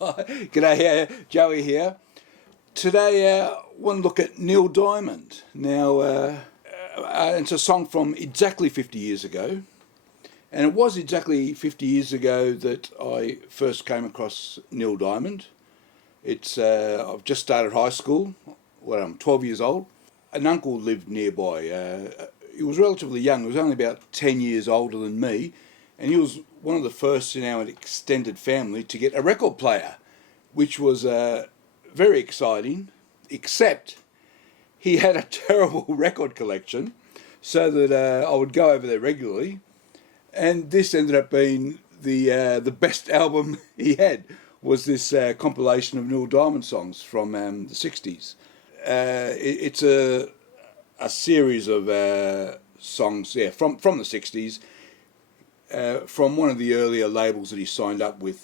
G'day, Joey here. Today I want to look at Neil Diamond. Now, it's a song from exactly 50 years ago. And it was exactly 50 years ago that I first came across Neil Diamond. I've just started high school. Well, I'm 12 years old. An uncle lived nearby. He was relatively young. He was only about 10 years older than me. And he was one of the first in our extended family to get a record player, which was very exciting, except he had a terrible record collection, so that I would go over there regularly. And this ended up being the best album he had, was this compilation of Neil Diamond songs from the 60s. It's a series of songs from the 60s, from one of the earlier labels that he signed up with.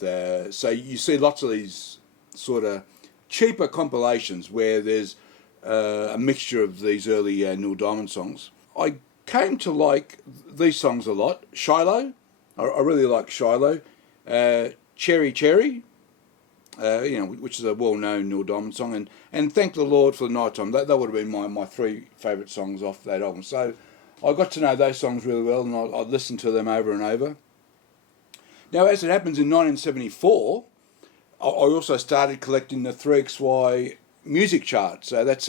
So you see lots of these sort of cheaper compilations where there's a mixture of these early Neil Diamond songs. I came to like these songs a lot. Shiloh, I really like Shiloh. Cherry Cherry, which is a well-known Neil Diamond song, and Thank the Lord for the Night Time. That would have been my three favourite songs off that album. So I got to know those songs really well, and I'd listen to them over and over. Now, as it happens, in 1974, I also started collecting the 3XY music charts. So that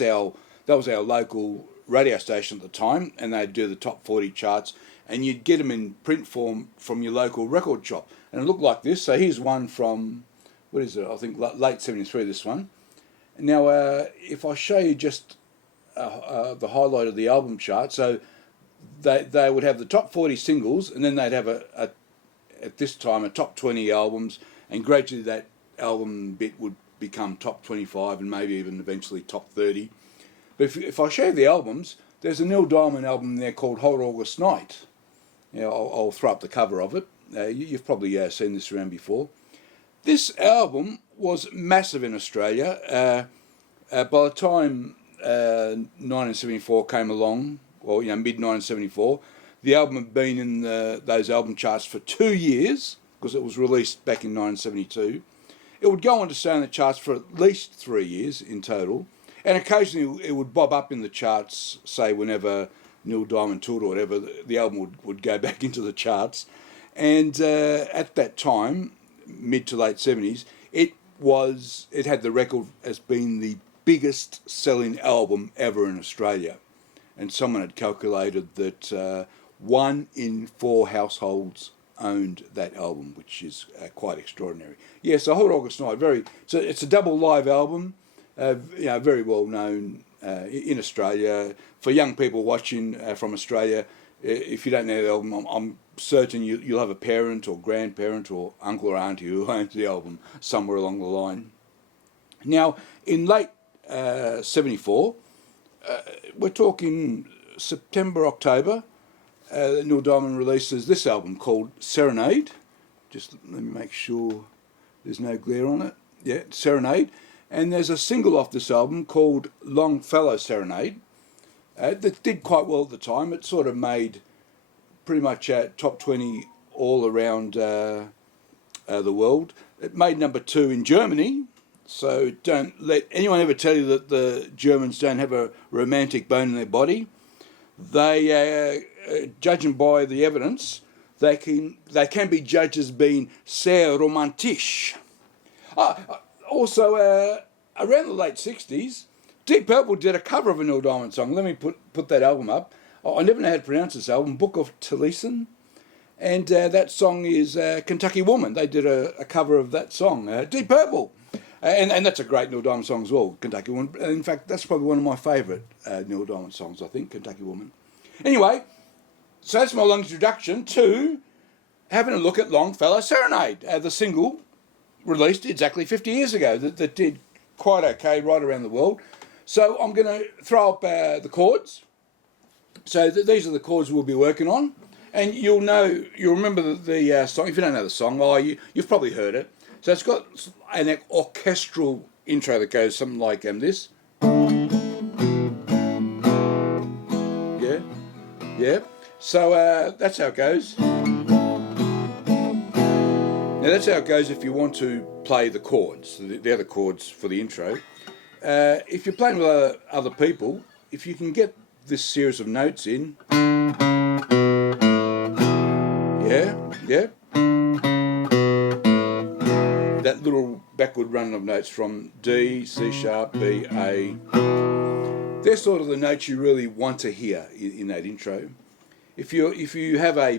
was our local radio station at the time, and they'd do the top 40 charts, and you'd get them in print form from your local record shop. And it looked like this. So here's one from, what is it? I think late 73, this one. Now, if I show you just the highlight of the album chart, so they would have the top 40 singles, and then they'd have at this time a top 20 albums, and gradually that album bit would become top 25 and maybe even eventually top 30. But if I show you the albums, there's a Neil Diamond album there called Hot August Night. I'll throw up the cover of it. You've probably seen this around before. This album was massive in Australia. By the time 1974 came along, or mid-1974, the album had been in those album charts for 2 years, because it was released back in 1972. It would go on to stay on the charts for at least 3 years in total, and occasionally it would bob up in the charts, say whenever Neil Diamond toured or whatever, the album would go back into the charts. And at that time, mid to late 70s, it had the record as being the biggest selling album ever in Australia. And someone had calculated that 1 in 4 households owned that album, which is quite extraordinary. Yeah, so Hot August Night, so it's a double live album, very well known in Australia. For young people watching from Australia, if you don't know the album, I'm certain you'll have a parent or grandparent or uncle or auntie who owns the album somewhere along the line. Now, in late 74, we're talking September, October, Neil Diamond releases this album called Serenade. Just let me make sure there's no glare on it. Yeah, Serenade. And there's a single off this album called Longfellow Serenade that did quite well at the time. It sort of made pretty much top 20 all around the world. It made number 2 in Germany. So don't let anyone ever tell you that the Germans don't have a romantic bone in their body. They, judging by the evidence, they can be judged as being sehr romantisch. Also, around the late 60s, Deep Purple did a cover of a Neil Diamond song. Let me put that album up. I never know how to pronounce this album, Book of Taliesin. And that song is Kentucky Woman. They did a cover of that song, Deep Purple. And that's a great Neil Diamond song as well, Kentucky Woman. In fact, that's probably one of my favourite Neil Diamond songs, I think, Kentucky Woman. Anyway, so that's my long introduction to having a look at Longfellow Serenade, the single released exactly 50 years ago that did quite okay right around the world. So I'm going to throw up the chords. So these are the chords we'll be working on. And you'll remember the song. If you don't know the song, you've probably heard it. So it's got an orchestral intro that goes something like this. Yeah. So that's how it goes. Now that's how it goes if you want to play the chords. They're the chords for the intro. If you're playing with other people, if you can get this series of notes in, yeah, that little backward run of notes from D, C sharp, B, A, they're sort of the notes you really want to hear in that intro. If you have a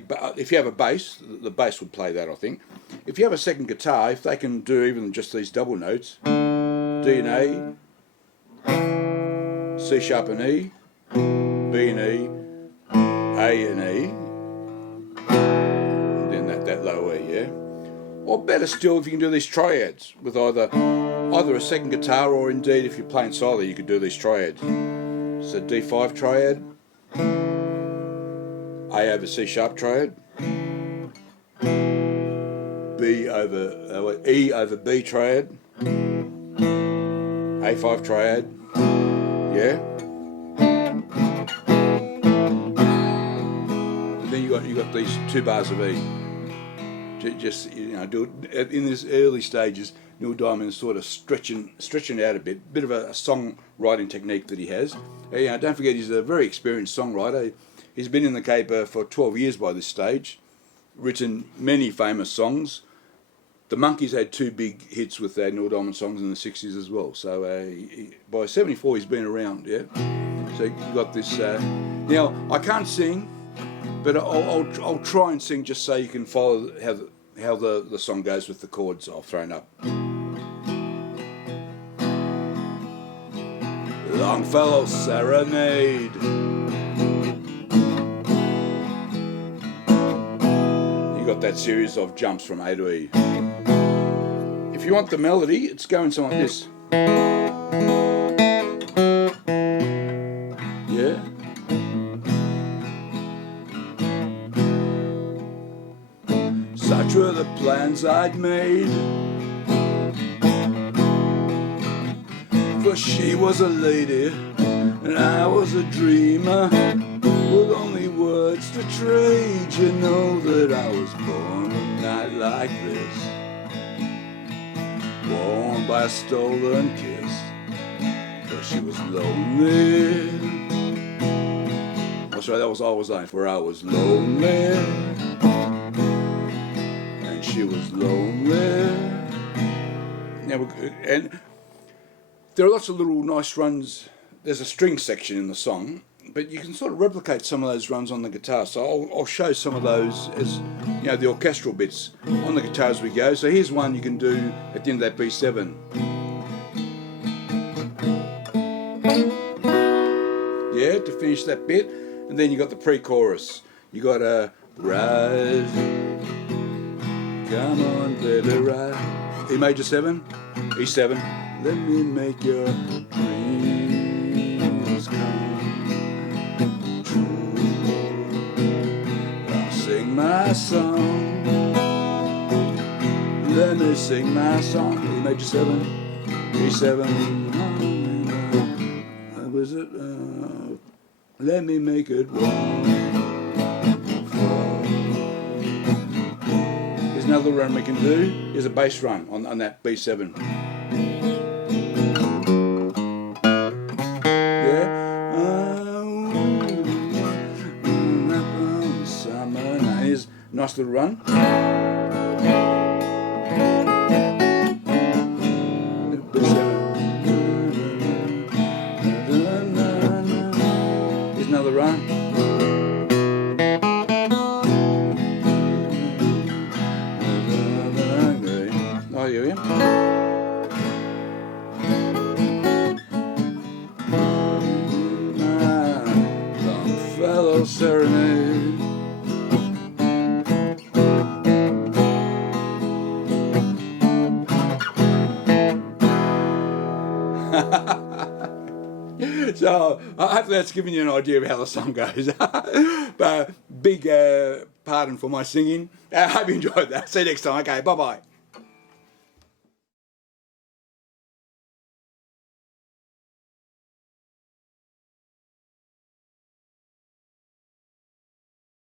bass, the bass would play that, I think. If you have a second guitar, if they can do even just these double notes, D and A, C sharp and E, B and E, A and E, and then that low E, yeah. Or better still, if you can do these triads with either a second guitar, or indeed if you're playing solo, you could do these triads. So D5 triad, A over C sharp triad, E over B triad, A5 triad, yeah. And then you got these 2 bars of E. Just do it in these early stages. Neil Diamond is sort of stretching out a bit of a songwriting technique that he has. Don't forget he's a very experienced songwriter. He's been in the caper for 12 years by this stage, written many famous songs. The Monkees had 2 big hits with their Neil Diamond songs in the 60s as well. So by 74 he's been around, yeah. So you got this. Now I can't sing, but I'll try and sing just so you can follow how the song goes with the chords I've thrown up. Longfellow Serenade. You got that series of jumps from A to E. If you want the melody, it's going something like this. Yeah. Such were the plans I'd made, for she was a lady and I was a dreamer, with only words to trade. You know that I was born a night like this, worn by a stolen kiss, for she was lonely. Oh, sorry, that was Always Lying, for I was lonely. She was lonely. Now, and there are lots of little nice runs. There's a string section in the song, but you can sort of replicate some of those runs on the guitar. So I'll show some of those as the orchestral bits on the guitar as we go. So here's one you can do at the end of that B7. Yeah, to finish that bit, and then you got the pre-chorus. You got a rise. Come on, baby, ride. E major 7, E7. Let me make your dreams come true. I'll sing my song. Let me sing my song. E major 7, E7. What was it? Let me make it one. Another run we can do is a bass run on that B7. Yeah. Summer night. Here's a nice little run. B7. Here's another run. Oh, here we are. Longfellow Serenade. So hopefully that's given you an idea of how the song goes. But big pardon for my singing. I hope you enjoyed that. See you next time. Okay, bye-bye.